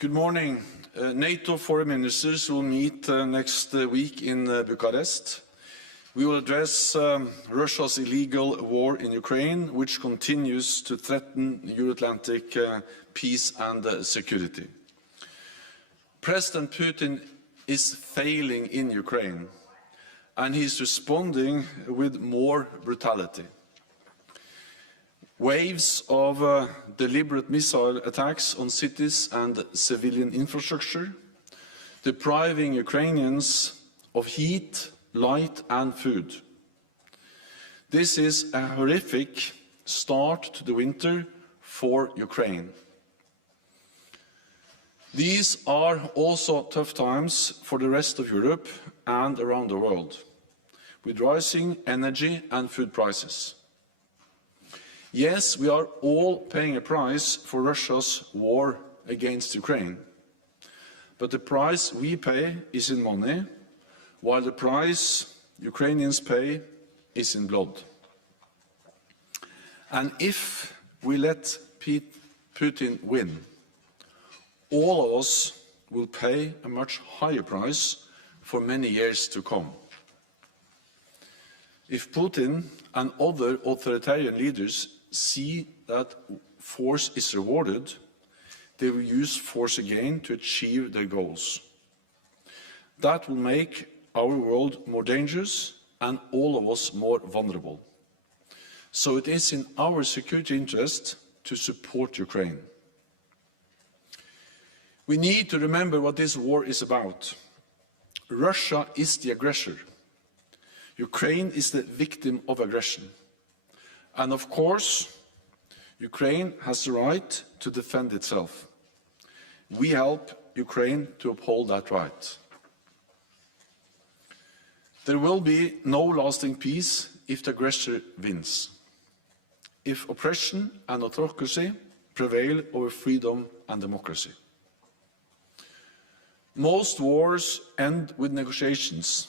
Good morning. NATO foreign ministers will meet next week in Bucharest. We will address Russia's illegal war in Ukraine, which continues to threaten Euro-Atlantic peace and security. President Putin is failing in Ukraine, and he is responding with more brutality. Waves of deliberate missile attacks on cities and civilian infrastructure, depriving Ukrainians of heat, light and food. This is a horrific start to the winter for Ukraine. These are also tough times for the rest of Europe and around the world, with rising energy and food prices. Yes, we are all paying a price for Russia's war against Ukraine, but the price we pay is in money, while the price Ukrainians pay is in blood. And if we let Putin win, all of us will pay a much higher price for many years to come. If Putin and other authoritarian leaders see that force is rewarded, they will use force again to achieve their goals. That will make our world more dangerous and all of us more vulnerable. So it is in our security interest to support Ukraine. We need to remember what this war is about. Russia is the aggressor. Ukraine is the victim of aggression. And of course, Ukraine has the right to defend itself. We help Ukraine to uphold that right. There will be no lasting peace if the aggressor wins, if oppression and autocracy prevail over freedom and democracy. Most wars end with negotiations,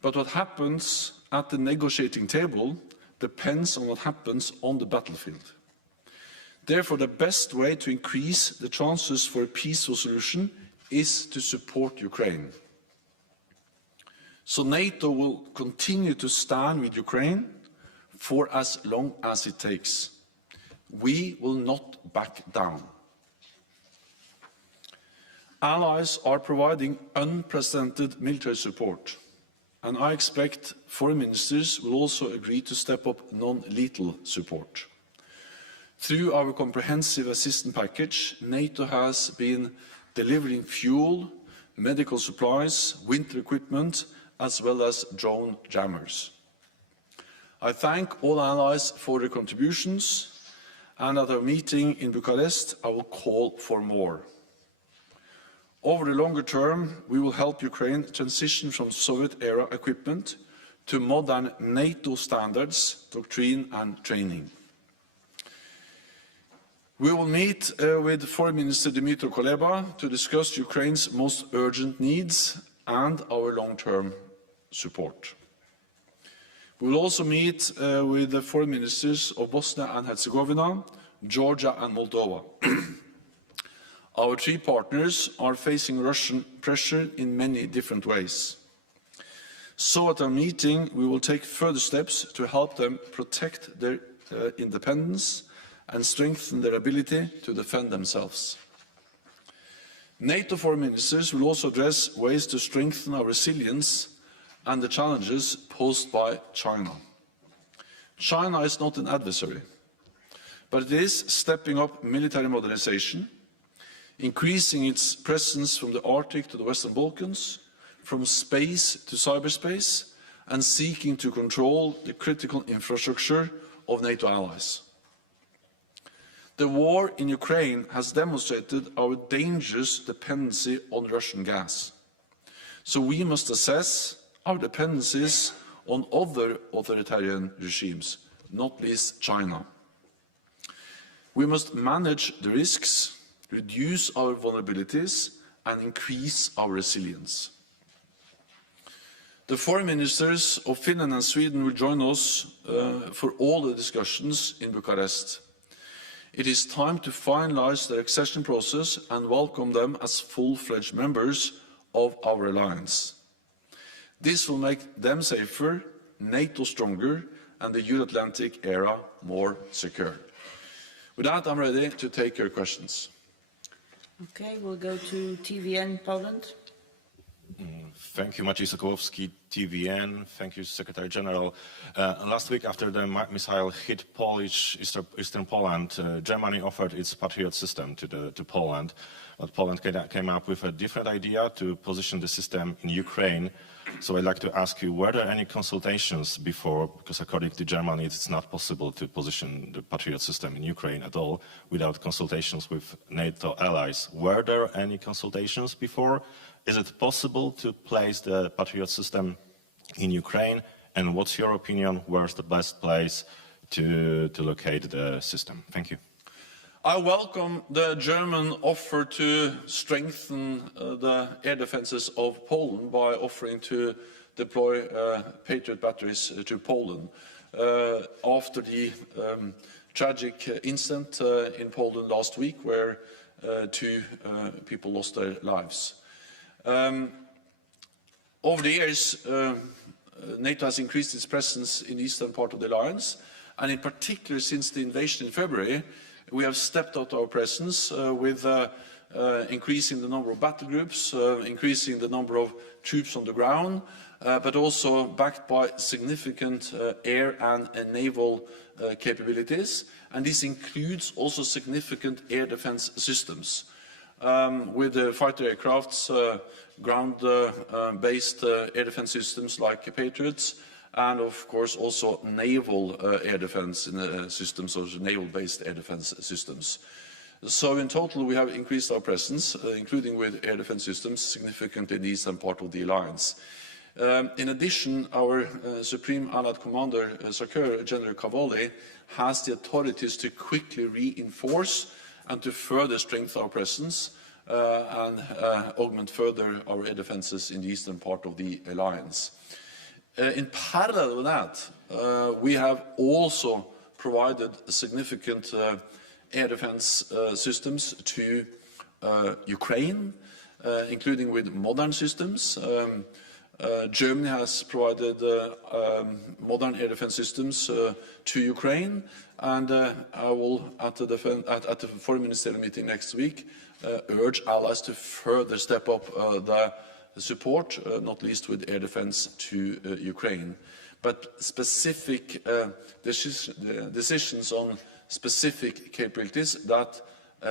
but what happens at the negotiating table depends on what happens on the battlefield. Therefore, the best way to increase the chances for a peaceful solution is to support Ukraine. So NATO will continue to stand with Ukraine for as long as it takes. We will not back down. Allies are providing unprecedented military support, and I expect foreign ministers will also agree to step up non-lethal support. Through our comprehensive assistance package, NATO has been delivering fuel, medical supplies, winter equipment, as well as drone jammers. I thank all allies for their contributions, and at our meeting in Bucharest, I will call for more. Over the longer term, we will help Ukraine transition from Soviet-era equipment to modern NATO standards, doctrine and training. We will meet with Foreign Minister Dmytro Kuleba to discuss Ukraine's most urgent needs and our long-term support. We will also meet with the foreign ministers of Bosnia and Herzegovina, Georgia and Moldova. Our three partners are facing Russian pressure in many different ways. So at our meeting, we will take further steps to help them protect their independence and strengthen their ability to defend themselves. NATO foreign ministers will also address ways to strengthen our resilience and the challenges posed by China. China is not an adversary, but it is stepping up military modernization, increasing its presence from the Arctic to the Western Balkans, from space to cyberspace, and seeking to control the critical infrastructure of NATO allies. The war in Ukraine has demonstrated our dangerous dependency on Russian gas. So we must assess our dependencies on other authoritarian regimes, not least China. We must manage the risks, reduce our vulnerabilities and increase our resilience. The foreign ministers of Finland and Sweden will join us for all the discussions in Bucharest. It is time to finalize the accession process and welcome them as full-fledged members of our alliance. This will make them safer, NATO stronger, and the Euro-Atlantic era more secure. With that, I'm ready to take your questions. Okay, we'll go to TVN Poland. Thank you, Maciej Sokołowski, TVN. Thank you, Secretary General. Last week, after the missile hit eastern Poland, Germany offered its Patriot system to Poland. But Poland came up with a different idea to position the system in Ukraine. So I'd like to ask you, were there any consultations before, because according to Germany, it's not possible to position the Patriot system in Ukraine at all without consultations with NATO allies. Were there any consultations before? Is it possible to place the Patriot system in Ukraine? And what's your opinion? Where's the best place to locate the system? Thank you. I welcome the German offer to strengthen the air defences of Poland by offering to deploy Patriot batteries to Poland. After the tragic incident in Poland last week where 2 people lost their lives. Over the years, NATO has increased its presence in the eastern part of the alliance, and in particular since the invasion in February, we have stepped up our presence with increasing the number of battle groups, increasing the number of troops on the ground, but also backed by significant air and naval capabilities. And this includes also significant air defense systems. With the fighter aircrafts, ground-based air defense systems like Patriots, and of course also naval air defense systems, or naval-based air defense systems. So in total we have increased our presence, including with air defense systems, significantly in the eastern part of the alliance. In addition, our Supreme Allied Commander, Secretary General Cavalli, has the authorities to quickly reinforce and to further strengthen our presence and augment further our air defences in the eastern part of the alliance. In parallel with that, we have also provided significant air defense systems to Ukraine, including with modern systems. Germany has provided modern air defense systems to Ukraine, and I will, at the Foreign Ministerial meeting next week, urge allies to further step up the support, not least with air defense to Ukraine. But specific decisions on specific capabilities, that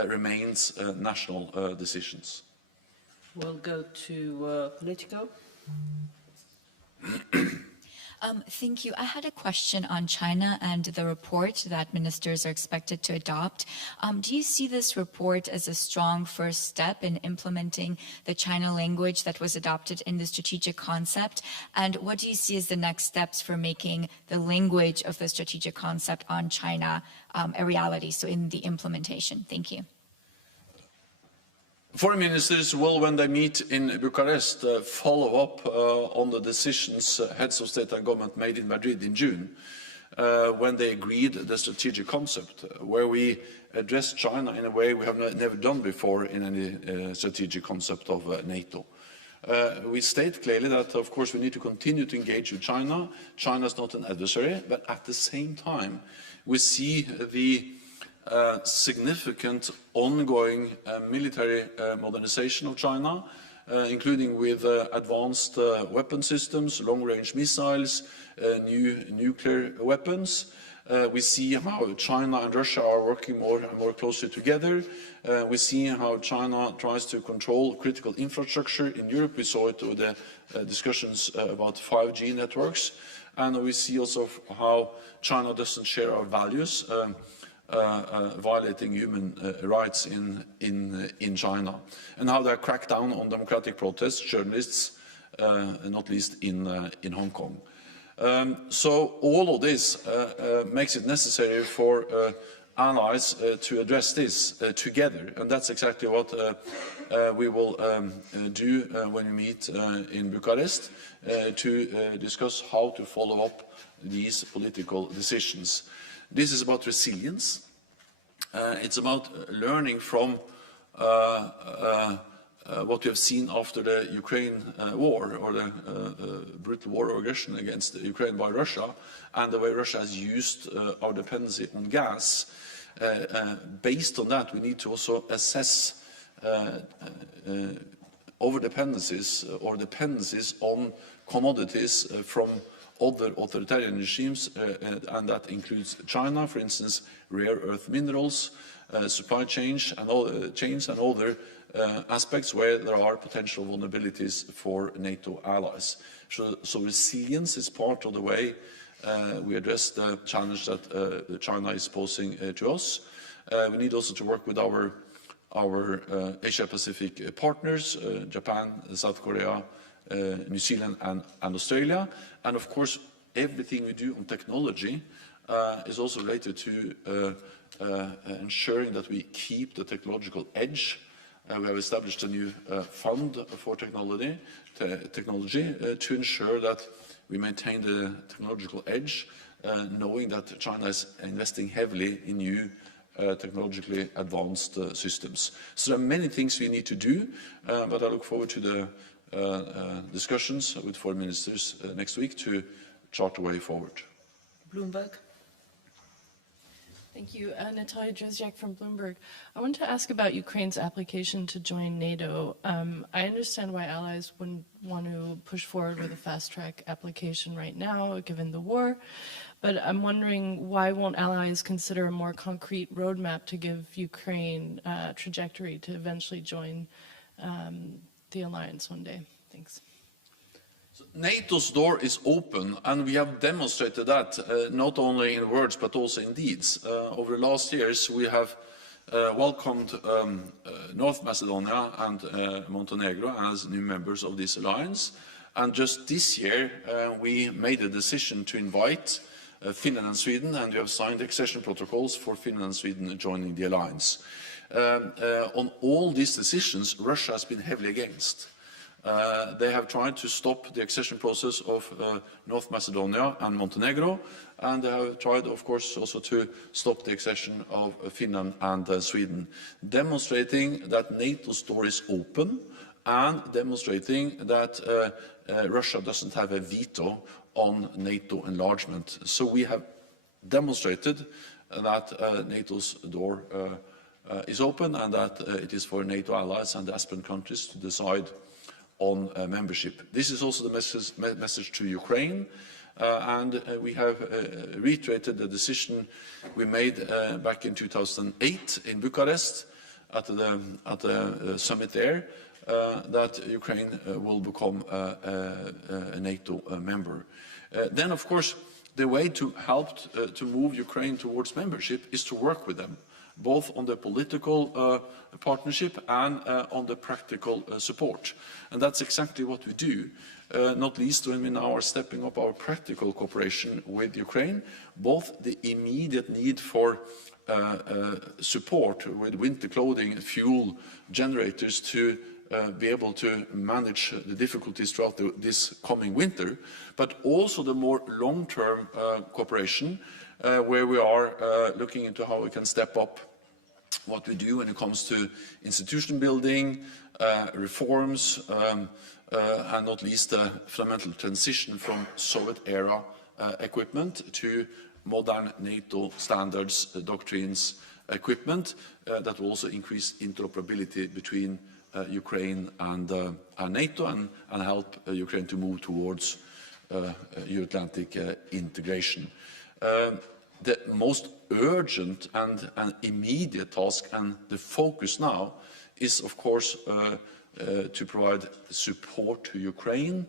remains national decisions. We'll go to Politico. Thank you. I had a question on China and the report that ministers are expected to adopt. Do you see this report as a strong first step in implementing the China language that was adopted in the strategic concept? And what do you see as the next steps for making the language of the strategic concept on China a reality, so in the implementation? Thank you. Foreign ministers will, when they meet in Bucharest, follow up on the decisions heads of state and government made in Madrid in June, when they agreed the strategic concept, where we addressed China in a way we have never done before in any strategic concept of NATO. We state clearly that, of course, we need to continue to engage with China. China is not an adversary, but at the same time, we see the significant ongoing military modernization of China, including with advanced weapon systems, long-range missiles, new nuclear weapons. We see how China and Russia are working more and more closely together. We see how China tries to control critical infrastructure in Europe. We saw it with the discussions about 5G networks. And we see also how China doesn't share our values, violating human rights in China, and how they crack down on democratic protests, journalists, not least in Hong Kong. So all of this makes it necessary for allies to address this together, and that's exactly what we will do when we meet in Bucharest to discuss how to follow up these political decisions. This is about resilience. It's about learning from what we have seen after the Ukraine war, or the brutal war of aggression against Ukraine by Russia, and the way Russia has used our dependency on gas. Based on that, we need to also assess over-dependencies or dependencies on commodities from other authoritarian regimes, and that includes China, for instance, rare earth minerals, supply chains and other aspects where there are potential vulnerabilities for NATO allies. So resilience is part of the way we address the challenge that China is posing to us. We need also to work with our Asia-Pacific partners, Japan, South Korea, New Zealand and Australia. And of course, everything we do on technology is also related to ensuring that we keep the technological edge. We have established a new fund for technology to ensure that we maintain the technological edge, knowing that China is investing heavily in new technologically advanced systems. So there are many things we need to do, but I look forward to the discussions with foreign ministers next week to chart a way forward. Bloomberg. Thank you. Natalia Drezhyak from Bloomberg. I want to ask about Ukraine's application to join NATO. I understand why allies wouldn't want to push forward with a fast-track application right now, given the war. But I'm wondering, why won't allies consider a more concrete roadmap to give Ukraine a trajectory to eventually join the alliance one day? Thanks. NATO's door is open, and we have demonstrated that not only in words but also in deeds. Over the last years, we have welcomed North Macedonia and Montenegro as new members of this alliance. And just this year, we made a decision to invite Finland and Sweden, and we have signed accession protocols for Finland and Sweden joining the alliance. On all these decisions, Russia has been heavily against. They have tried to stop the accession process of North Macedonia and Montenegro, and they have tried, of course, also to stop the accession of Finland and Sweden, demonstrating that NATO's door is open and demonstrating that Russia doesn't have a veto on NATO enlargement. So we have demonstrated that NATO's door is open, and that it is for NATO allies and the aspirant countries to decide on membership. This is also the message to Ukraine, and we have reiterated the decision we made back in 2008 in Bucharest at the summit there, that Ukraine will become a NATO member. Then, of course, the way to help to move Ukraine towards membership is to work with them, both on the political partnership and on the practical support. And that's exactly what we do, not least when we now are stepping up our practical cooperation with Ukraine, both the immediate need for support with winter clothing, fuel, generators to be able to manage the difficulties throughout this coming winter, but also the more long-term cooperation where we are looking into how we can step up what we do when it comes to institution building, reforms, and not least the fundamental transition from Soviet-era equipment to modern NATO standards, doctrines, equipment that will also increase interoperability between Ukraine and NATO and help Ukraine to move towards Euro-Atlantic integration. The most urgent and immediate task and the focus now is, of course, to provide support to Ukraine,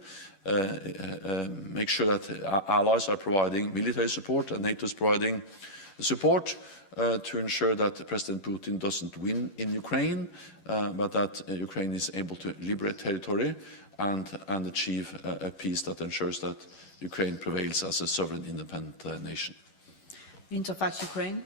make sure that allies are providing military support and NATO is providing support to ensure that President Putin doesn't win in Ukraine, but that Ukraine is able to liberate territory and achieve a peace that ensures that Ukraine prevails as a sovereign, independent nation. Interfax Ukraine.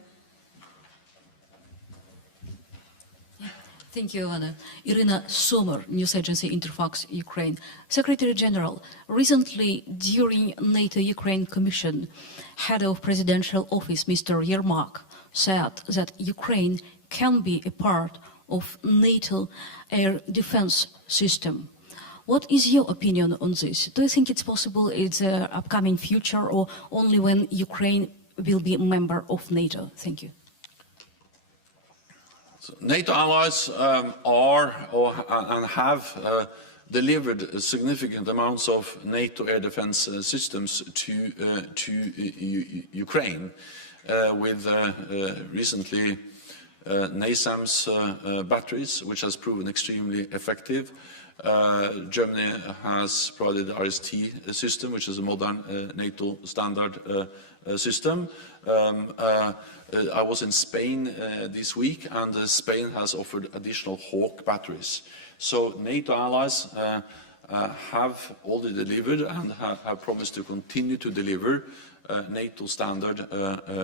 Thank you, Ivana. Irina Sommer, news agency Interfax Ukraine. Secretary General, recently during NATO-Ukraine Commission, head of presidential office, Mr. Yermak, said that Ukraine can be a part of NATO air defense system. What is your opinion on this? Do you think it's possible in the upcoming future or only when Ukraine will be a member of NATO? Thank you. So NATO allies and have delivered significant amounts of NATO air defense systems to Ukraine, with recently NASAMS batteries, which has proven extremely effective. Germany has provided the RST system, which is a modern NATO standard system. I was in Spain this week, and Spain has offered additional Hawk batteries. So NATO allies have already delivered and have promised to continue to deliver NATO standard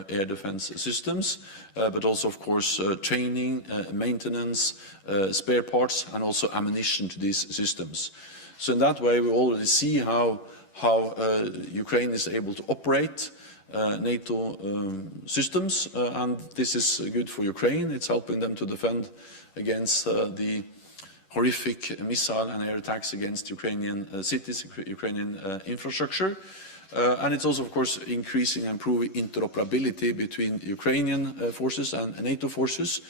air defense systems, but also, of course, training, maintenance, spare parts, and also ammunition to these systems. So in that way, we already see how Ukraine is able to operate NATO systems, and this is good for Ukraine. It's helping them to defend against the horrific missile and air attacks against Ukrainian cities, Ukrainian infrastructure. And it's also, of course, increasing and improving interoperability between Ukrainian forces and NATO forces.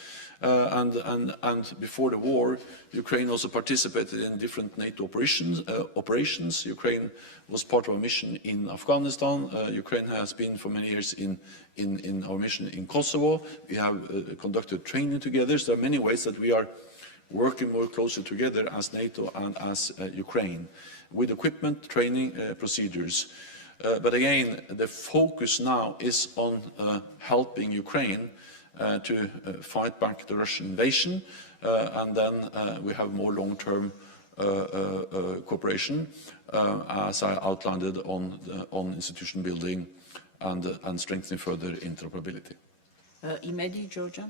And before the war, Ukraine also participated in different NATO operations. Ukraine was part of a mission in Afghanistan. Ukraine has been for many years in our mission in Kosovo. We have conducted training together. So there are many ways that we are working more closely together as NATO and as Ukraine, with equipment, training, procedures. But again, the focus now is on helping Ukraine to fight back the Russian invasion, and then we have more long-term cooperation, as I outlined it on institution building and strengthening further interoperability. Imedi, Georgia.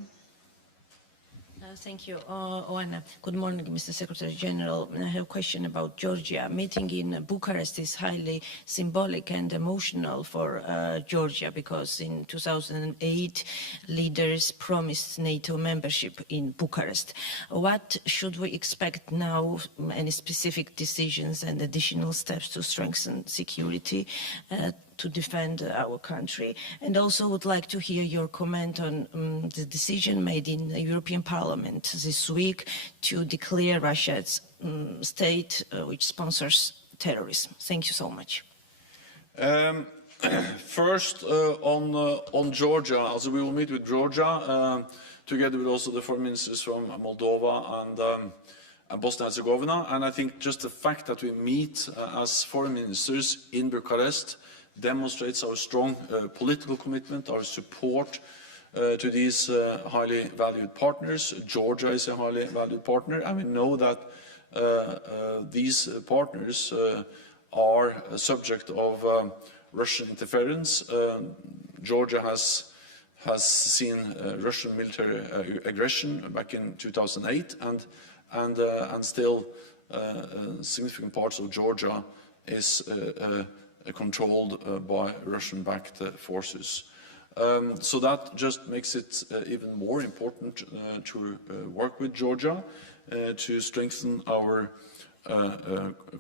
Thank you, Oana. Good morning, Mr. Secretary General. I have a question about Georgia. Meeting in Bucharest is highly symbolic and emotional for Georgia, because in 2008, leaders promised NATO membership in Bucharest. What should we expect now? Any specific decisions and additional steps to strengthen security to defend our country? And also would like to hear your comment on the decision made in the European Parliament this week to declare Russia as state which sponsors terrorism. Thank you so much. First, on Georgia, also we will meet with Georgia, together with also the foreign ministers from Moldova and Bosnia and Herzegovina. And I think just the fact that we meet as foreign ministers in Bucharest demonstrates our strong political commitment, our support to these highly valued partners. Georgia is a highly valued partner, and we know that these partners are a subject of Russian interference. Georgia has seen Russian military aggression back in 2008, and still significant parts of Georgia is controlled by Russian-backed forces. So that just makes it even more important to work with Georgia, to strengthen our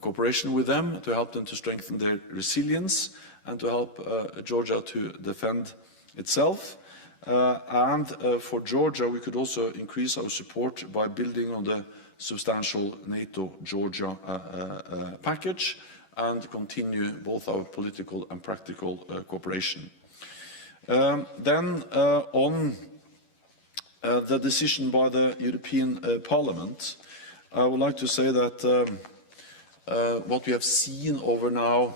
cooperation with them, to help them to strengthen their resilience, and to help Georgia to defend itself. And for Georgia, we could also increase our support by building on the substantial NATO-Georgia package, and continue both our political and practical cooperation. Then on the decision by the European Parliament, I would like to say that what we have seen over now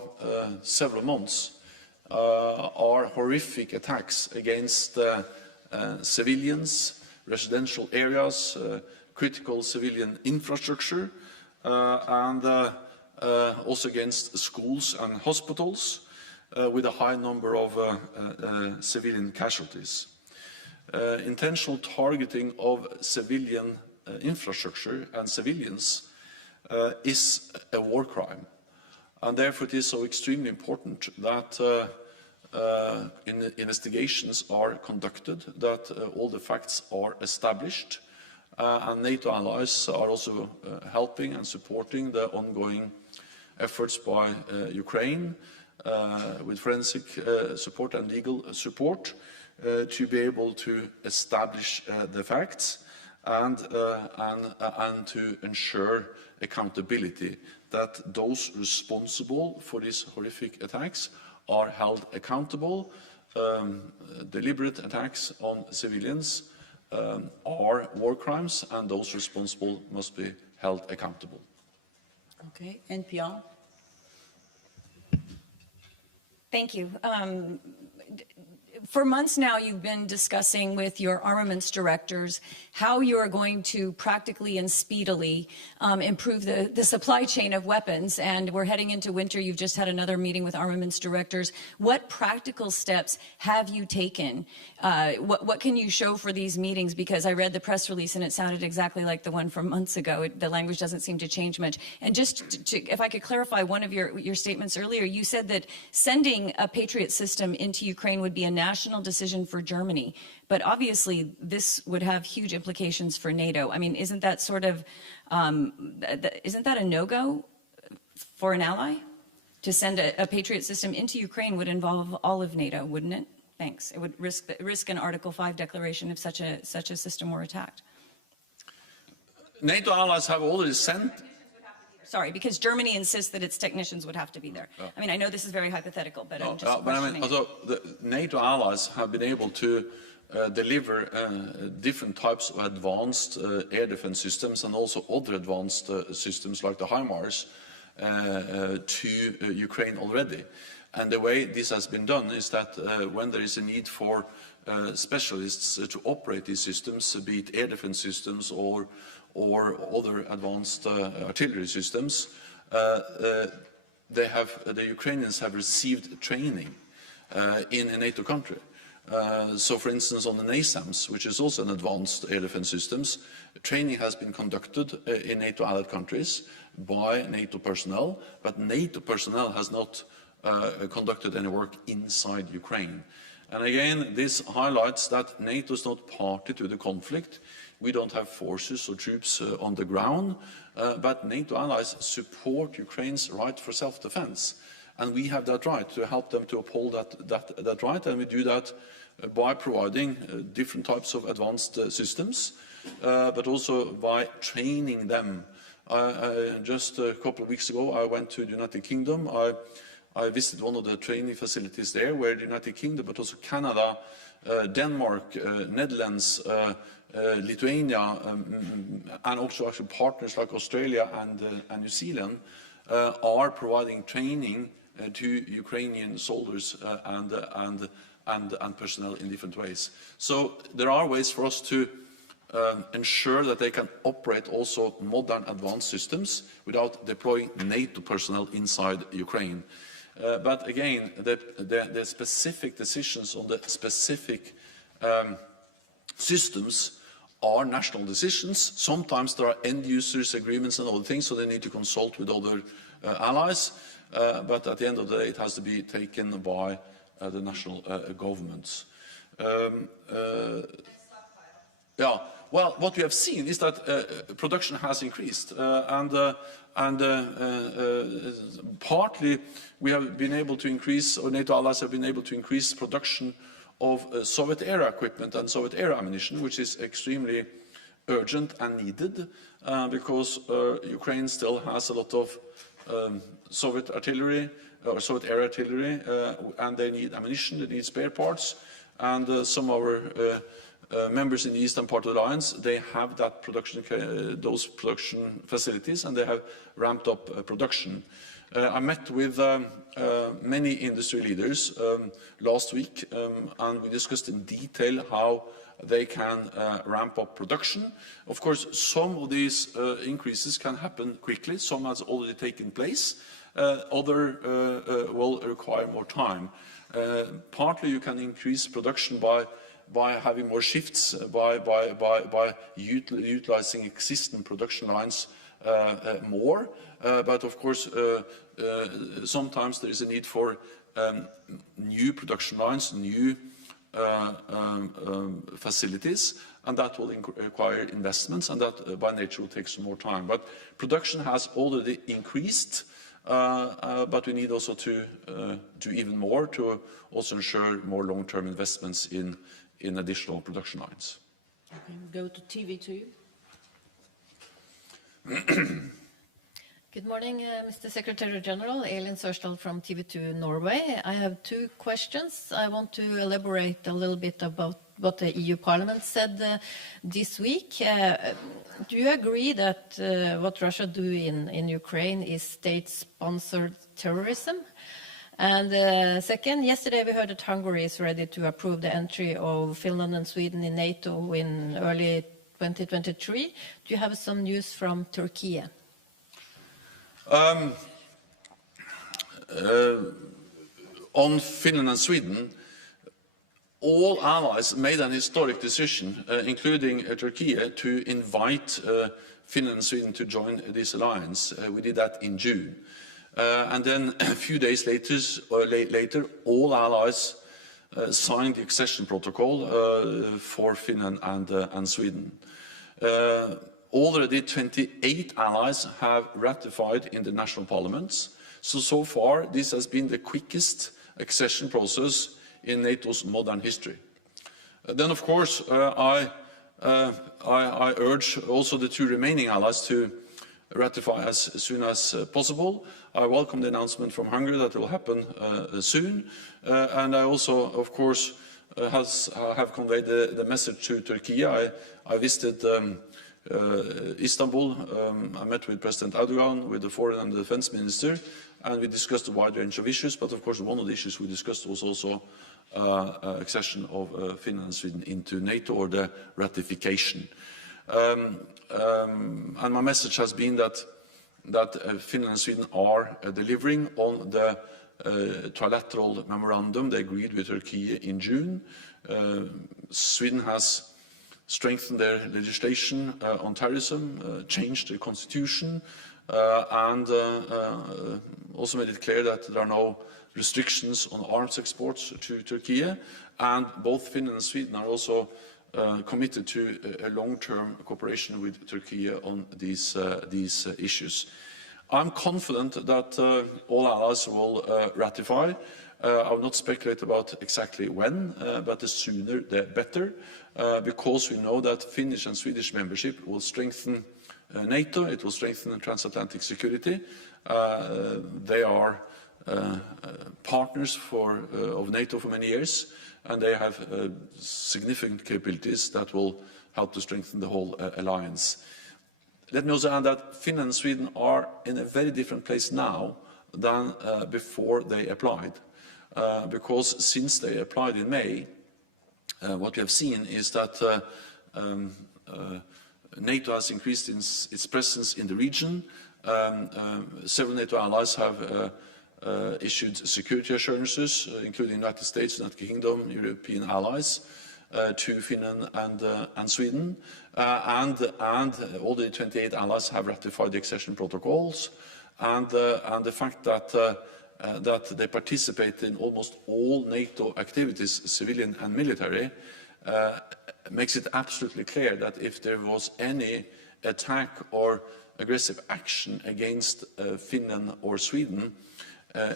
several months are horrific attacks against civilians, residential areas, critical civilian infrastructure, and also against schools and hospitals, with a high number of civilian casualties. Intentional targeting of civilian infrastructure and civilians is a war crime, and therefore it is so extremely important that investigations are conducted, that all the facts are established, and NATO allies are also helping and supporting the ongoing efforts by Ukraine with forensic support and legal support to be able to establish the facts and to ensure accountability, that those responsible for these horrific attacks are held accountable. Deliberate attacks on civilians are war crimes, and those responsible must be held accountable. Okay, NPR. Thank you. For months now, you've been discussing with your armaments directors how you are going to practically and speedily improve the supply chain of weapons. And we're heading into winter. You've just had another meeting with armaments directors. What practical steps have you taken? What can you show for these meetings? Because I read the press release and it sounded exactly like the one from months ago. The language doesn't seem to change much. And just if I could clarify one of your statements earlier, you said that sending a Patriot system into Ukraine would be a national decision for Germany. But obviously, this would have huge implications for NATO. I mean, isn't that sort of, isn't that a no-go for an ally? To send a Patriot system into Ukraine would involve all of NATO, wouldn't it? Thanks. It would risk an Article 5 declaration if such a system were attacked. NATO allies have already sent. Sorry, because Germany insists that its technicians would have to be there. I mean, I know this is very hypothetical, but I'm just but I questioning. mean, although the NATO allies have been able to deliver different types of advanced air defense systems and also other advanced systems like the HIMARS to Ukraine already. And the way this has been done is that when there is a need for specialists to operate these systems, be it air defense systems or other advanced artillery systems, the Ukrainians have received training in a NATO country. So, for instance, on the NASAMS, which is also an advanced air defense systems, training has been conducted in NATO allied countries by NATO personnel, but NATO personnel has not conducted any work inside Ukraine. And again, this highlights that NATO is not party to the conflict. We don't have forces or troops on the ground, but NATO allies support Ukraine's right for self-defense. And we have that right to help them to uphold that right, and we do that by providing different types of advanced systems, but also by training them. Just a couple of weeks ago, I went to the United Kingdom. I visited one of the training facilities there, where the United Kingdom, but also Canada, Denmark, Netherlands, Lithuania, and also actually partners like Australia and New Zealand are providing training to Ukrainian soldiers and personnel in different ways. So there are ways for us to ensure that they can operate also modern advanced systems without deploying NATO personnel inside Ukraine. But again, the specific decisions on the specific systems are national decisions. Sometimes there are end users agreements and other things, so they need to consult with other allies. But at the end of the day, it has to be taken by the national governments. Yeah. Well, what we have seen is that production has increased, and partly we have been able to increase, or NATO allies have been able to increase production of Soviet-era equipment and Soviet-era ammunition, which is extremely urgent and needed, because Ukraine still has a lot of Soviet artillery or Soviet-era artillery, and they need ammunition, they need spare parts, and some of our members in the eastern part of the alliance, they have that production, those production facilities, and they have ramped up production. I met with many industry leaders last week, and we discussed in detail how they can ramp up production. Of course, some of these increases can happen quickly. Some has already taken place. Other will require more time. Partly, you can increase production by having more shifts, by utilizing existing production lines more. But of course, sometimes there is a need for new production lines, new facilities, and that will require investments, and that by nature will take some more time. But production has already increased, but we need also to do even more to also ensure more long-term investments in additional production lines. Okay, we'll go to TV2. Good morning, Mr. Secretary General. Elin Sørsdal from TV2 Norway. I have two questions. I want to elaborate a little bit about what the EU Parliament said this week. Do you agree that what Russia do in Ukraine is state-sponsored terrorism? And second, yesterday we heard that Hungary is ready to approve the entry of Finland and Sweden in NATO in early 2023. Do you have some news from Turkey? On Finland and Sweden, all allies made an historic decision, including Turkey, to invite Finland and Sweden to join this alliance. We did that in June. And then a few days later, all allies signed the accession protocol for Finland and Sweden. Already 28 allies have ratified in the national parliaments. So far, this has been the quickest accession process in NATO's modern history. Then, of course, I urge also the two remaining allies to ratify as soon as possible. I welcome the announcement from Hungary that it will happen soon. And I also, of course, have conveyed the message to Turkey. I visited Istanbul. I met with President Erdogan, with the foreign and the defense minister, and we discussed a wide range of issues. But of course, one of the issues we discussed was also accession of Finland and Sweden into NATO, or the ratification. And my message has been that Finland and Sweden are delivering on the trilateral memorandum they agreed with Turkey in June. Sweden has strengthened their legislation on terrorism, changed the constitution, and also made it clear that there are no restrictions on arms exports to Turkey. And both Finland and Sweden are also committed to a long-term cooperation with Turkey on these issues. I'm confident that all allies will ratify. I will not speculate about exactly when, but the sooner the better, because we know that Finnish and Swedish membership will strengthen NATO, it will strengthen transatlantic security. They are partners of NATO for many years, and they have significant capabilities that will help to strengthen the whole alliance. Let me also add that Finland and Sweden are in a very different place now than before they applied. Because since they applied in May, what we have seen is that NATO has increased its presence in the region. Several NATO allies have issued security assurances, including the United States, United Kingdom, European allies, to Finland and Sweden. And all the 28 allies have ratified the accession protocols. And the fact that they participate in almost all NATO activities, civilian and military, makes it absolutely clear that if there was any attack or aggressive action against Finland or Sweden,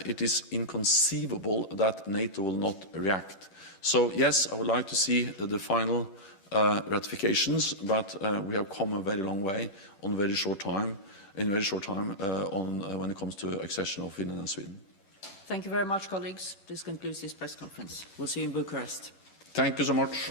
it is inconceivable that NATO will not react. So yes, I would like to see the final ratifications, but we have come a very long way in very short time when it comes to accession of Finland and Sweden. Thank you very much, colleagues. This concludes this press conference. We'll see you in Bucharest. Thank you so much.